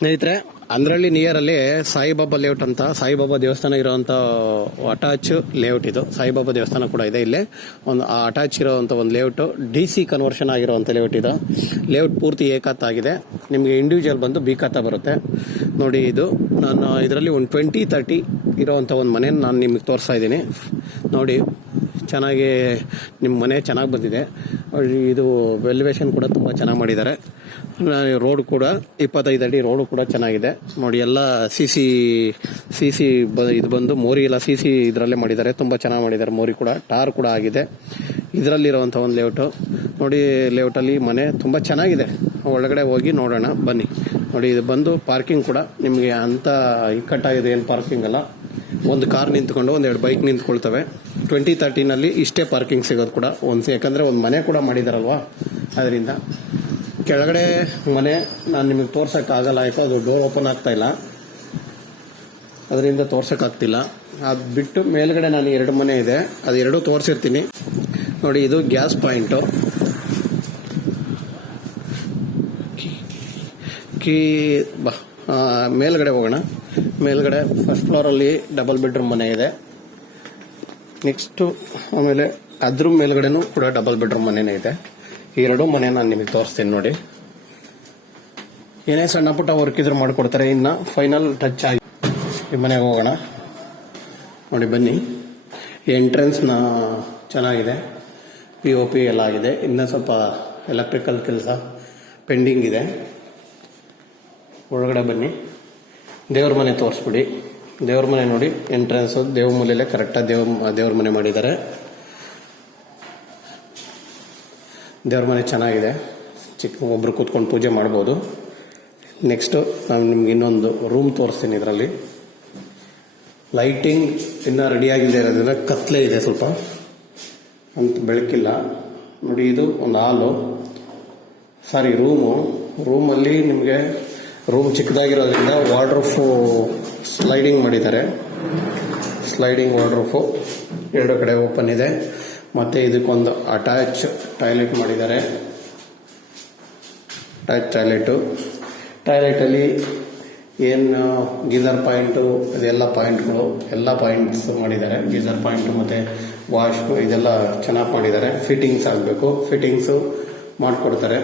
ಸ್ನೇಹಿತರೆ, ಅಂದ್ರಳ್ಳಿ ನಿಯರಲ್ಲಿ ಸಾಯಿಬಾಬಾ ಲೇಔಟ್ ಅಂತ ಸಾಯಿಬಾಬಾ ದೇವಸ್ಥಾನ ಇರೋಂಥ ಅಟ್ಯಾಚ್ ಲೇಔಟ್ ಇದು. ಸಾಯಿಬಾಬಾ ದೇವಸ್ಥಾನ ಕೂಡ ಇದೆ ಇಲ್ಲಿ. ಒಂದು ಅಟ್ಯಾಚ್ ಇರೋವಂಥ ಒಂದು ಲೇಔಟ್ DC ಕನ್ವರ್ಷನ್ ಆಗಿರೋವಂಥ ಲೇಔಟ್ ಇದು. ಲೇಔಟ್ ಪೂರ್ತಿ ಏಕಾತ್ತಾಗಿದೆ. ನಿಮಗೆ ಇಂಡಿವಿಜುವಲ್ ಬಂದು ಬಿಕಾತ ಬರುತ್ತೆ ನೋಡಿ. ಇದು ನಾನು ಇದರಲ್ಲಿ ಒಂದು 20-30 ಇರೋವಂಥ ಒಂದು ಮನೆ ನಾನು ನಿಮಗೆ ತೋರಿಸ್ತಾ ಇದ್ದೀನಿ ನೋಡಿ. ಚೆನ್ನಾಗಿ ನಿಮ್ಮ ಮನೆ ಚೆನ್ನಾಗಿ ಬಂದಿದೆ. ಇದು ವೆಲ್ಯುವೇಷನ್ ಕೂಡ ತುಂಬ ಚೆನ್ನಾಗಿ ಮಾಡಿದ್ದಾರೆ. ರೋಡ್ ಕೂಡ 25 ಅಡಿ ರೋಡು ಕೂಡ ಚೆನ್ನಾಗಿದೆ ನೋಡಿ. ಎಲ್ಲ ಸಿ ಸಿ ಇದು ಬಂದು ಮೋರಿ ಎಲ್ಲ ಸಿ ಇದರಲ್ಲೇ ಮಾಡಿದ್ದಾರೆ. ತುಂಬ ಚೆನ್ನಾಗಿ ಮಾಡಿದ್ದಾರೆ. ಮೋರಿ ಕೂಡ ಟಾರ್ ಕೂಡ ಆಗಿದೆ. ಇದರಲ್ಲಿರುವಂಥ ಒಂದು ಲೇಔಟು ನೋಡಿ. ಲೇಔಟಲ್ಲಿ ಮನೆ ತುಂಬ ಚೆನ್ನಾಗಿದೆ. ಒಳಗಡೆ ಹೋಗಿ ನೋಡೋಣ ಬನ್ನಿ. ನೋಡಿ, ಇದು ಬಂದು ಪಾರ್ಕಿಂಗ್ ಕೂಡ ನಿಮಗೆ ಅಂಥ ಇಕ್ಕಟ್ಟಾಗಿದೆ. ಏನು ಪಾರ್ಕಿಂಗ್ ಅಲ್ಲ, ಒಂದು ಕಾರ್ ನಿಂತ್ಕೊಂಡು 1-2 ಬೈಕ್ ನಿಂತ್ಕೊಳ್ತವೆ. 20-30ನಲ್ಲಿ ಇಷ್ಟೇ ಪಾರ್ಕಿಂಗ್ ಸಿಗೋದು ಕೂಡ ಯಾಕಂದರೆ ಒಂದು ಮನೆ ಕೂಡ ಮಾಡಿದಾರಲ್ವಾ, ಅದರಿಂದ. ಕೆಳಗಡೆ ಮನೆ ನಾನು ನಿಮಗೆ ತೋರ್ಸೋಕ್ಕಾಗಲ್ಲ, ಆಯಿತು. ಅದು ಡೋರ್ ಓಪನ್ ಆಗ್ತಾಯಿಲ್ಲ, ಅದರಿಂದ ತೋರ್ಸೋಕ್ಕಾಗ್ತಿಲ್ಲ. ಅದು ಬಿಟ್ಟು ಮೇಲ್ಗಡೆ ನಾನು 2 ಮನೆ ಇದೆ, ಅದು 2 ತೋರಿಸಿರ್ತೀನಿ ನೋಡಿ. ಇದು ಗ್ಯಾಸ್ ಪಾಯಿಂಟು. ಮೇಲ್ಗಡೆ ಹೋಗೋಣ. ಮೇಲ್ಗಡೆ ಫಸ್ಟ್ ಫ್ಲೋರಲ್ಲಿ ಡಬಲ್ ಬೆಡ್ರೂಮ್ ಮನೆ ಇದೆ. ನೆಕ್ಸ್ಟು ಆಮೇಲೆ ಅದ್ರ ಮೇಲ್ಗಡೆನೂ ಕೂಡ ಡಬಲ್ ಬೆಡ್ರೂಮ್ ಮನೆಯೇ ಇದೆ. ಈ 2 ಮನೆ ನಾನು ನಿಮಗೆ ತೋರಿಸ್ತೀನಿ ನೋಡಿ. ಏನೇ ಸಣ್ಣ ಪುಟ್ಟ ವರ್ಕ್ ಇದ್ರೆ ಮಾಡಿಕೊಡ್ತಾರೆ. ಇನ್ನು ಫೈನಲ್ ಟಚ್ ಆಗಿ ಈ ಮನೆಗೆ ಹೋಗೋಣ ನೋಡಿ, ಬನ್ನಿ. ಎಂಟ್ರೆನ್ಸ್ನ ಚೆನ್ನಾಗಿದೆ, POP ಎಲ್ಲ ಆಗಿದೆ. ಇನ್ನೂ ಸ್ವಲ್ಪ ಎಲೆಕ್ಟ್ರಿಕಲ್ ಕೆಲಸ ಪೆಂಡಿಂಗ್ ಇದೆ. ಒಳಗಡೆ ಬನ್ನಿ. ದೇವ್ರ ಮನೆ ತೋರಿಸ್ಬಿಡಿ. ದೇವ್ರ ಮನೆ ನೋಡಿ, ಎಂಟ್ರೆನ್ಸು ದೇವ್ರ ಮೂಲೆಯಲ್ಲೇ ಕರೆಕ್ಟಾಗಿ ದೇವ್ರ ಮನೆ ಮಾಡಿದ್ದಾರೆ. ದೇವ್ರ ಮನೆ ಚೆನ್ನಾಗಿದೆ. ಒಬ್ಬರು ಕೂತ್ಕೊಂಡು ಪೂಜೆ ಮಾಡ್ಬೋದು. ನೆಕ್ಸ್ಟು ನಾನು ನಿಮ್ಗೆ ಇನ್ನೊಂದು ರೂಮ್ ತೋರಿಸ್ತೀನಿ. ಇದರಲ್ಲಿ ಲೈಟಿಂಗ್ ಇನ್ನೂ ರೆಡಿಯಾಗಿಲ್ಲದೆ ಇರೋದ್ರಿಂದ ಕತ್ಲೆ ಇದೆ ಸ್ವಲ್ಪ, ಅಂತ ಬೆಳಕಿಲ್ಲ ನೋಡಿ. ಇದು ಒಂದು ಹಾಲು, ಸಾರಿ ರೂಮಲ್ಲಿ ನಿಮಗೆ ರೂಮ್ ಚಿಕ್ಕದಾಗಿರೋದ್ರಿಂದ ವಾರ್ಡ್ರೋಫು ಸ್ಲೈಡಿಂಗ್ ಮಾಡಿದ್ದಾರೆ. ಸ್ಲೈಡಿಂಗ್ ವಾರ್ಡ್ರೋಫು 2 ಕಡೆ ಓಪನ್ ಇದೆ. ಮತ್ತು ಇದಕ್ಕೊಂದು ಅಟ್ಯಾಚ್ ಟಾಯ್ಲೆಟ್ ಮಾಡಿದ್ದಾರೆ. ಅಟ್ಯಾಚ್ ಟಾಯ್ಲೆಟಲ್ಲಿ ಏನು ಗೀಸರ್ ಪಾಯಿಂಟು, ಇದೆಲ್ಲ ಪಾಯಿಂಟ್ಗಳು, ಎಲ್ಲ ಪಾಯಿಂಟ್ಸ್ ಮಾಡಿದ್ದಾರೆ. ಗೀಸರ್ ಪಾಯಿಂಟು ಮತ್ತು ವಾಶ್ ಇದೆಲ್ಲ ಚೆನ್ನಾಗಿ ಮಾಡಿದ್ದಾರೆ. ಫಿಟ್ಟಿಂಗ್ಸ್ ಆಗಬೇಕು, ಫಿಟ್ಟಿಂಗ್ಸು ಮಾಡಿಕೊಡ್ತಾರೆ.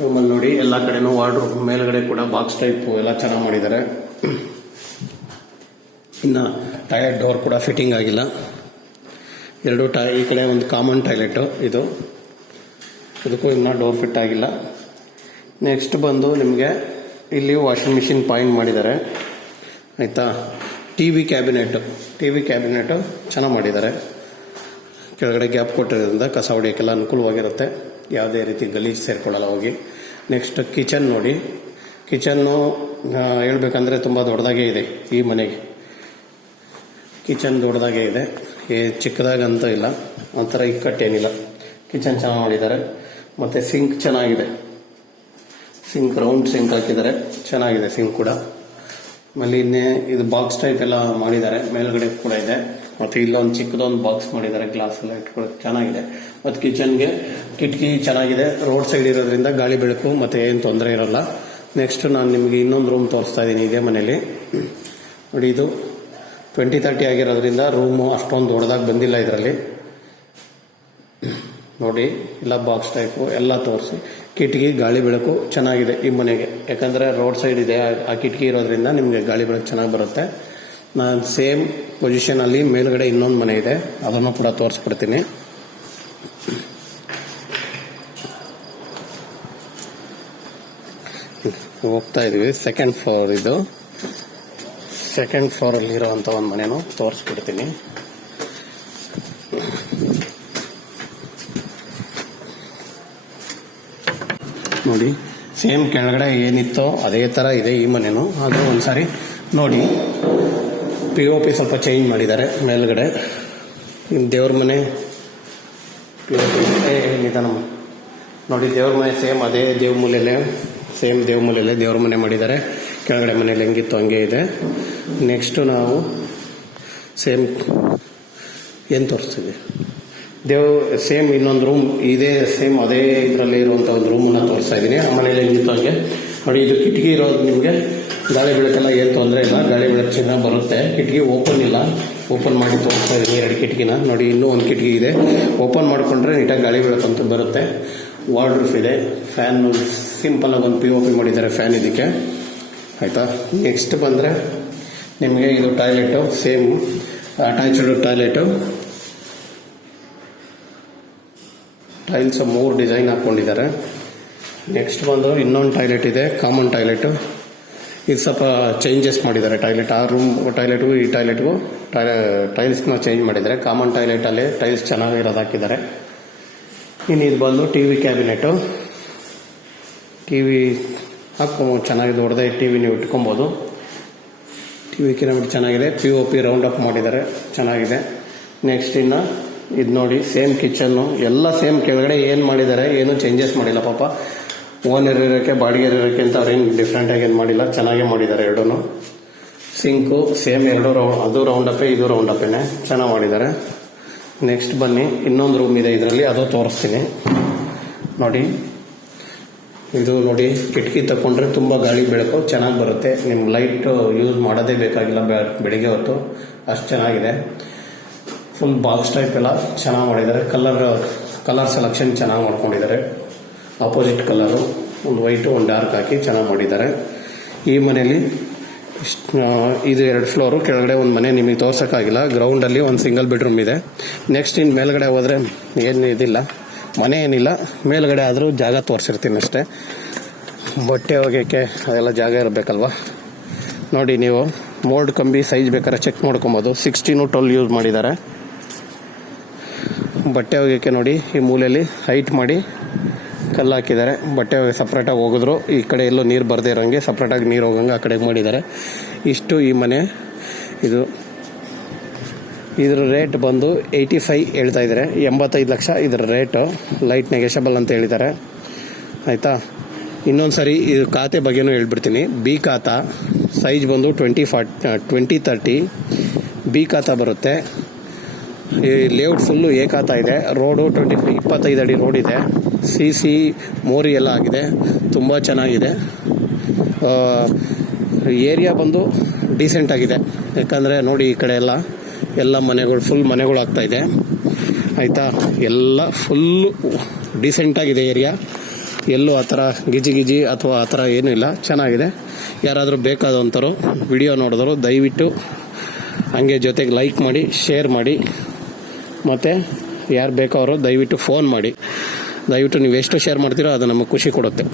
ರೂಮಲ್ಲಿ ನೋಡಿ, ಎಲ್ಲ ಕಡೆನೂ ವಾರ್ಡ್ರೋಬ್ ಮೇಲ್ಗಡೆ ಕೂಡ ಬಾಕ್ಸ್ ಟೈಪು ಎಲ್ಲ ಚೆನ್ನಾಗಿ ಮಾಡಿದ್ದಾರೆ. ಇನ್ನು ಟಾಯ್ಲೆಟ್ ಡೋರ್ ಕೂಡ ಫಿಟ್ಟಿಂಗ್ ಆಗಿಲ್ಲ. 2 ಈ ಕಡೆ ಒಂದು ಕಾಮನ್ ಟಾಯ್ಲೆಟು, ಇದಕ್ಕೂ ಇನ್ನೂ ಡೋರ್ ಫಿಟ್ ಆಗಿಲ್ಲ. ನೆಕ್ಸ್ಟ್ ಬಂದು ನಿಮಗೆ ಇಲ್ಲಿ ವಾಷಿಂಗ್ ಮಿಷಿನ್ ಪಾಯಿಂಟ್ ಮಾಡಿದ್ದಾರೆ, ಆಯಿತಾ. TV ಕ್ಯಾಬಿನೆಟ್ಟು ಚೆನ್ನಾಗಿ ಮಾಡಿದ್ದಾರೆ. ಕೆಳಗಡೆ ಗ್ಯಾಪ್ ಕೊಟ್ಟಿರೋದ್ರಿಂದ ಕಸ ಹೊಡಿಯೋಕ್ಕೆಲ್ಲ ಅನುಕೂಲವಾಗಿರುತ್ತೆ. ಯಾವುದೇ ರೀತಿ ಗಲೀಜು ಸೇರಿಕೊಳ್ಳಲ್ಲ ಹೋಗಿ. ನೆಕ್ಸ್ಟ್ ಕಿಚನ್ ನೋಡಿ. ಕಿಚನ್ನು ಹೇಳ್ಬೇಕಂದ್ರೆ ತುಂಬ ದೊಡ್ಡದಾಗೇ ಇದೆ. ಈ ಮನೆಗೆ ಕಿಚನ್ ದೊಡ್ಡದಾಗೇ ಇದೆ, ಚಿಕ್ಕದಾಗಂತ ಇಲ್ಲ, ಒಂಥರ ಇಕ್ಕಟ್ಟೇನಿಲ್ಲ. ಕಿಚನ್ ಚೆನ್ನಾಗಿ ಮಾಡಿದ್ದಾರೆ. ಮತ್ತು ಸಿಂಕ್ ಚೆನ್ನಾಗಿದೆ. ರೌಂಡ್ ಸಿಂಕ್ ಹಾಕಿದ್ದಾರೆ, ಚೆನ್ನಾಗಿದೆ ಸಿಂಕ್ ಕೂಡ. ಆಮೇಲೆ ಇದು ಬಾಕ್ಸ್ ಟೈಪ್ ಎಲ್ಲ ಮಾಡಿದ್ದಾರೆ. ಮೇಲ್ಗಡೆ ಕೂಡ ಇದೆ. ಮತ್ತು ಇಲ್ಲೊಂದು ಚಿಕ್ಕದೊಂದು ಬಾಕ್ಸ್ ಮಾಡಿದ್ದಾರೆ, ಗ್ಲಾಸ್ ಎಲ್ಲ ಇಟ್ಕೊಳ್ಳೋಕೆ ಚೆನ್ನಾಗಿದೆ. ಮತ್ತು ಕಿಚನ್ಗೆ ಕಿಟಕಿ ಚೆನ್ನಾಗಿದೆ. ರೋಡ್ ಸೈಡ್ ಇರೋದ್ರಿಂದ ಗಾಳಿ ಬೆಳಕು ಮತ್ತು ಏನು ತೊಂದರೆ ಇರೋಲ್ಲ. ನೆಕ್ಸ್ಟ್ ನಾನು ನಿಮಗೆ ಇನ್ನೊಂದು ರೂಮ್ ತೋರಿಸ್ತಾ ಇದ್ದೀನಿ ಇದೇ ಮನೇಲಿ ನೋಡಿ. ಇದು 20-30 ಆಗಿರೋದ್ರಿಂದ ರೂಮು ಅಷ್ಟೊಂದು ದೊಡ್ಡದಾಗಿ ಬಂದಿಲ್ಲ ಇದರಲ್ಲಿ ನೋಡಿ. ಇಲ್ಲ ಬಾಕ್ಸ್ ಟೈಪು ಎಲ್ಲ ತೋರಿಸಿ. ಕಿಟಕಿ ಗಾಳಿ ಬೆಳಕು ಚೆನ್ನಾಗಿದೆ ಈ ಮನೆಗೆ, ಯಾಕಂದರೆ ರೋಡ್ ಸೈಡ್ ಇದೆ. ಆ ಕಿಟಕಿ ಇರೋದ್ರಿಂದ ನಿಮಗೆ ಗಾಳಿ ಬೆಳಕು ಚೆನ್ನಾಗಿ ಬರುತ್ತೆ. ನಾನು ಸೇಮ್ ಪೊಸಿಷನಲ್ಲಿ ಮೇಲ್ಗಡೆ ಇನ್ನೊಂದು ಮನೆ ಇದೆ, ಅದನ್ನು ಕೂಡ ತೋರಿಸ್ಬಿಡ್ತೀನಿ. ಹೋಗ್ತಾ ಇದೀವಿ. ಸೆಕೆಂಡ್ ಫ್ಲೋರಲ್ಲಿರುವಂಥ ಒಂದು ಮನೆನೂ ತೋರಿಸ್ಬಿಡ್ತೀನಿ ನೋಡಿ. ಸೇಮ್ ಕೆಳಗಡೆ ಏನಿತ್ತೋ ಅದೇ ಥರ ಇದೆ ಈ ಮನೆನೂ. ಅದು ಒಂದ್ಸಾರಿ ನೋಡಿ. POP ಸ್ವಲ್ಪ ಚೇಂಜ್ ಮಾಡಿದ್ದಾರೆ ಮೇಲ್ಗಡೆ. ದೇವ್ರ ಮನೆ POP ಏನಿದೆ ನಮ್ಮ ನೋಡಿ. ದೇವ್ರ ಮನೆ ಸೇಮ್ ಅದೇ ದೇವ್ರ ಮೂಲೆಯಲ್ಲೇ ದೇವ್ರ ಮನೆ ಮಾಡಿದ್ದಾರೆ. ಕೆಳಗಡೆ ಮನೇಲಿ ಹೆಂಗಿತ್ತು ಹಂಗೆ ಇದೆ. ನೆಕ್ಸ್ಟು ನಾವು ಸೇಮ್ ಏನು ತೋರಿಸ್ತೀವಿ, ಸೇಮ್ ಇನ್ನೊಂದು ರೂಮ್ ಇದೆ. ಸೇಮ್ ಅದೇ ಇದರಲ್ಲಿ ಇರುವಂಥ ಒಂದು ರೂಮನ್ನು ತೋರಿಸ್ತಾ ಇದ್ದೀನಿ. ಆ ಮನೇಲಿ ಹೆಂಗಿತ್ತು ಹಾಗೆ ನೋಡಿ ಇದು ಕಿಟಕಿ ಇರೋದು ನಿಮಗೆ ಗಾಳಿ ಬೆಳಕೆಲ್ಲ ಏನು ತೊಂದರೆ ಇಲ್ಲ, ಗಾಳಿ ಬೆಳಕು ಚೆನ್ನಾಗಿ ಬರುತ್ತೆ. ಕಿಟಕಿ ಓಪನ್ ಇಲ್ಲ, ಓಪನ್ ಮಾಡಿ ತೋರಿಸ್ತಾ ಇದ್ದೀನಿ 2 ಕಿಟಕಿನ. ನೋಡಿ ಇನ್ನೂ ಒಂದು ಕಿಟಕಿ ಇದೆ, ಓಪನ್ ಮಾಡಿಕೊಂಡ್ರೆ ನೀಟಾಗಿ ಗಾಳಿ ಬೆಳಕು ಅಂತ ಬರುತ್ತೆ. ವಾರ್ಡ್ರೂಫ್ ಇದೆ, ಫ್ಯಾನ್ ಸಿಂಪಲಾಗಿ ಒಂದು POP ಮಾಡಿದ್ದಾರೆ ಫ್ಯಾನ್ ಇದಕ್ಕೆ, ಆಯಿತಾ. ನೆಕ್ಸ್ಟ್ ಬಂದರೆ ನಿಮಗೆ ಇದು toilet, same attached toilet. Tiles 3 design ಹಾಕ್ಕೊಂಡಿದ್ದಾರೆ. ನೆಕ್ಸ್ಟ್ ಬಂದು ಇನ್ನೊಂದು ಟಾಯ್ಲೆಟ್ ಇದೆ, ಕಾಮನ್ ಟಾಯ್ಲೆಟು. ಇದು ಸ್ವಲ್ಪ ಚೇಂಜಸ್ ಮಾಡಿದ್ದಾರೆ ಟಾಯ್ಲೆಟ್, ಆ ರೂಮ್ ಟಾಯ್ಲೆಟ್ಗೂ ಈ ಟಾಯ್ಲೆಟ್ಗೂ ಟೈಲ್ಸ್ನ ಚೇಂಜ್ ಮಾಡಿದ್ದಾರೆ. ಕಾಮನ್ ಟಾಯ್ಲೆಟಲ್ಲಿ ಟೈಲ್ಸ್ ಚೆನ್ನಾಗಿರೋದು ಹಾಕಿದ್ದಾರೆ. ಇನ್ನು ಇದು ಬಂದು TV ಕ್ಯಾಬಿನೆಟು. TV ಹಾಕ್ಕೊಬೋದು, ಚೆನ್ನಾಗಿ ದೊಡ್ಡದೇ TV ನೀವು ಇಟ್ಕೊಬೋದು. TV ಕ್ಯಾಬಿನೆಟ್ ಚೆನ್ನಾಗಿದೆ, POP ರೌಂಡ್ ಅಪ್ ಮಾಡಿದ್ದಾರೆ, ಚೆನ್ನಾಗಿದೆ. ನೆಕ್ಸ್ಟ್ ಇನ್ನು ಇದು ನೋಡಿ, ಸೇಮ್ ಕಿಚನ್ನು ಎಲ್ಲ ಸೇಮ್. ಕೆಳಗಡೆ ಏನು ಮಾಡಿದ್ದಾರೆ, ಏನು ಚೇಂಜಸ್ ಮಾಡಿಲ್ಲ ಪಾಪ. ಓನರ್ ಇರೋಕ್ಕೆ ಬಾಡಿಗೆ ಇರೋಕ್ಕೆ ಅಂತ ಅವ್ರೇನು ಡಿಫ್ರೆಂಟಾಗಿ ಏನು ಮಾಡಿಲ್ಲ, ಚೆನ್ನಾಗೇ ಮಾಡಿದ್ದಾರೆ ಎರಡೂ. ಸಿಂಕು ಸೇಮ್, ಎರಡು ಅದು ರೌಂಡ್ ಅಪ್ಪೇ, ಇದು ರೌಂಡ್ ಅಪ್ಪೇನೆ, ಚೆನ್ನಾಗಿ ಮಾಡಿದ್ದಾರೆ. ನೆಕ್ಸ್ಟ್ ಬನ್ನಿ, ಇನ್ನೊಂದು ರೂಮ್ ಇದೆ ಇದರಲ್ಲಿ, ಅದು ತೋರಿಸ್ತೀನಿ ನೋಡಿ. ಇದು ನೋಡಿ, ಕಿಟಕಿ ತಗೊಂಡ್ರೆ ತುಂಬ ಗಾಳಿ ಬೆಳಕು ಚೆನ್ನಾಗಿ ಬರುತ್ತೆ. ನಿಮ್ಮ ಲೈಟ್ ಯೂಸ್ ಮಾಡೋದೇ ಬೇಕಾಗಿಲ್ಲ ಬೆಳಿಗ್ಗೆ ಹೊತ್ತು, ಅಷ್ಟು ಚೆನ್ನಾಗಿದೆ. ಫುಲ್ ಬಾಕ್ಸ್ ಟೈಪ್ ಎಲ್ಲ ಚೆನ್ನಾಗಿ ಮಾಡಿದ್ದಾರೆ. ಕಲರ್ ಸೆಲೆಕ್ಷನ್ ಚೆನ್ನಾಗಿ ಮಾಡ್ಕೊಂಡಿದ್ದಾರೆ. ಆಪೋಸಿಟ್ ಕಲರು, ಒಂದು ವೈಟು ಒಂದು ಡಾರ್ಕ್ ಹಾಕಿ ಚೆನ್ನಾಗಿ ಮಾಡಿದ್ದಾರೆ. ಈ ಮನೆಯಲ್ಲಿ ಇದು 2 ಫ್ಲೋರು, ಕೆಳಗಡೆ ಒಂದು ಮನೆ ನಿಮಗೆ ತೋರ್ಸೋಕ್ಕಾಗಿಲ್ಲ. ಗ್ರೌಂಡಲ್ಲಿ ಒಂದು ಸಿಂಗಲ್ ಬೆಡ್ರೂಮ್ ಇದೆ. ನೆಕ್ಸ್ಟ್ ಇನ್ನು ಮೇಲ್ಗಡೆ ಹೋದರೆ ಏನು ಇದಿಲ್ಲ, ಮನೆ ಏನಿಲ್ಲ. ಮೇಲ್ಗಡೆ ಆದರೂ ಜಾಗ ತೋರಿಸಿರ್ತೀನಿ ಅಷ್ಟೇ. ಬಟ್ಟೆ ಒಗೆಯೋಕ್ಕೆ ಅದೆಲ್ಲ ಜಾಗ ಇರಬೇಕಲ್ವ. ನೋಡಿ ನೀವು ಮೋಲ್ಡ್ ಕಂಬಿ ಸೈಜ್ ಬೇಕಾದ್ರೆ ಚೆಕ್ ಮಾಡ್ಕೊಬೋದು. 16-12 ಯೂಸ್ ಮಾಡಿದ್ದಾರೆ. ಬಟ್ಟೆ ಒಗೆಯೋಕ್ಕೆ ನೋಡಿ, ಈ ಮೂಲೆಯಲ್ಲಿ ಹೈಟ್ ಮಾಡಿ ಕಲ್ಲು ಹಾಕಿದ್ದಾರೆ. ಬಟ್ಟೆ ಸಪ್ರೇಟಾಗಿ ಹೋಗಿದ್ರು, ಈ ಕಡೆ ಎಲ್ಲೋ ನೀರು ಬರದೇ ಇರೋಂಗೆ ಸಪ್ರೇಟಾಗಿ ನೀರು ಹೋಗಂಗೆ ಆ ಕಡೆಗೆ ಮಾಡಿದ್ದಾರೆ. ಇಷ್ಟು ಈ ಮನೆ. ಇದ್ರ ರೇಟ್ ಬಂದು 85 ಹೇಳ್ತಾ ಇದ್ದಾರೆ, 85 ಲಕ್ಷ ಇದರ ರೇಟು. ಲೈಟ್ ನೆಗೆಷಬಲ್ ಅಂತ ಹೇಳಿದ್ದಾರೆ, ಆಯಿತಾ. ಇನ್ನೊಂದು ಸರಿ ಇದು ಖಾತೆ ಬಗ್ಗೆನೂ ಹೇಳ್ಬಿಡ್ತೀನಿ. B ಖಾತಾ ಸೈಜ್ ಬಂದು 20-30 B ಖಾತಾ ಬರುತ್ತೆ. ಈ ಲೇಔಟ್ ಫುಲ್ಲು A ಖಾತಾ ಇದೆ. ರೋಡು 25 ಅಡಿ ರೋಡ್ ಇದೆ. CC ಮೋರಿ ಎಲ್ಲ ಆಗಿದೆ, ತುಂಬ ಚೆನ್ನಾಗಿದೆ. ಏರಿಯಾ ಬಂದು ಡೀಸೆಂಟ್ ಆಗಿದೆ, ಯಾಕಂದರೆ ನೋಡಿ ಈ ಕಡೆ ಎಲ್ಲ ಮನೆಗಳು ಫುಲ್ ಮನೆಗಳು ಆಗ್ತಾಯಿದೆ, ಆಯಿತಾ. ಎಲ್ಲ ಫುಲ್ಲು ಡೀಸೆಂಟಾಗಿದೆ ಏರಿಯಾ. ಎಲ್ಲೂ ಆ ಥರ ಗಿಜಿ ಅಥವಾ ಆ ಥರ ಏನೂ ಇಲ್ಲ, ಚೆನ್ನಾಗಿದೆ. ಯಾರಾದರೂ ಬೇಕಾದಂಥವ್ರು ವಿಡಿಯೋ ನೋಡಿದ್ರು ದಯವಿಟ್ಟು ಹಂಗೆ ಜೊತೆಗೆ ಲೈಕ್ ಮಾಡಿ, ಶೇರ್ ಮಾಡಿ, ಮತ್ತು ಯಾರು ಬೇಕವರು ದಯವಿಟ್ಟು ಫೋನ್ ಮಾಡಿ. ದಯವಿಟ್ಟು ನೀವು ಎಷ್ಟು ಶೇರ್ ಮಾಡ್ತೀರೋ ಅದು ನಮಗೆ ಖುಷಿ ಕೊಡುತ್ತೆ.